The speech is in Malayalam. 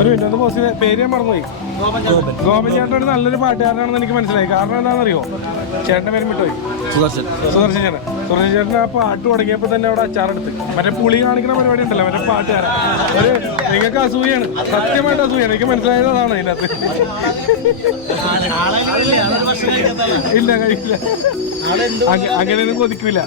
ഒരു മിനിറ്റ് ഒന്ന് പോസ്റ്റ് പേര് ഞാൻ മറന്നുപോയി. ഗോപൻ ചേട്ടൻ ഒരു നല്ലൊരു പാട്ടുകാരനാണെന്ന് എനിക്ക് മനസ്സിലായി. കാരണം എന്താണെന്നറിയോ? ചേട്ടൻ്റെ പേര് വിട്ടുപോയി. സുദർശൻ ചേട്ടൻ. സുദർശൻ ചേട്ടൻ ആ പാട്ട് തുടങ്ങിയപ്പോൾ തന്നെ അവിടെ അച്ചാറെടുത്ത് മറ്റേ പുളി കാണിക്കുന്ന പരിപാടി ഉണ്ടല്ലോ, മറ്റേ പാട്ടുകാരൻ. ഒരു നിങ്ങൾക്ക് അസൂയാണ്, സത്യമായിട്ട് അസൂയാണ്. എനിക്ക് മനസ്സിലായത് അതാണ് അതിനകത്ത്. ഇല്ല കഴിക്കില്ല, അങ്ങനെയൊന്നും കൊതിക്കില്ല.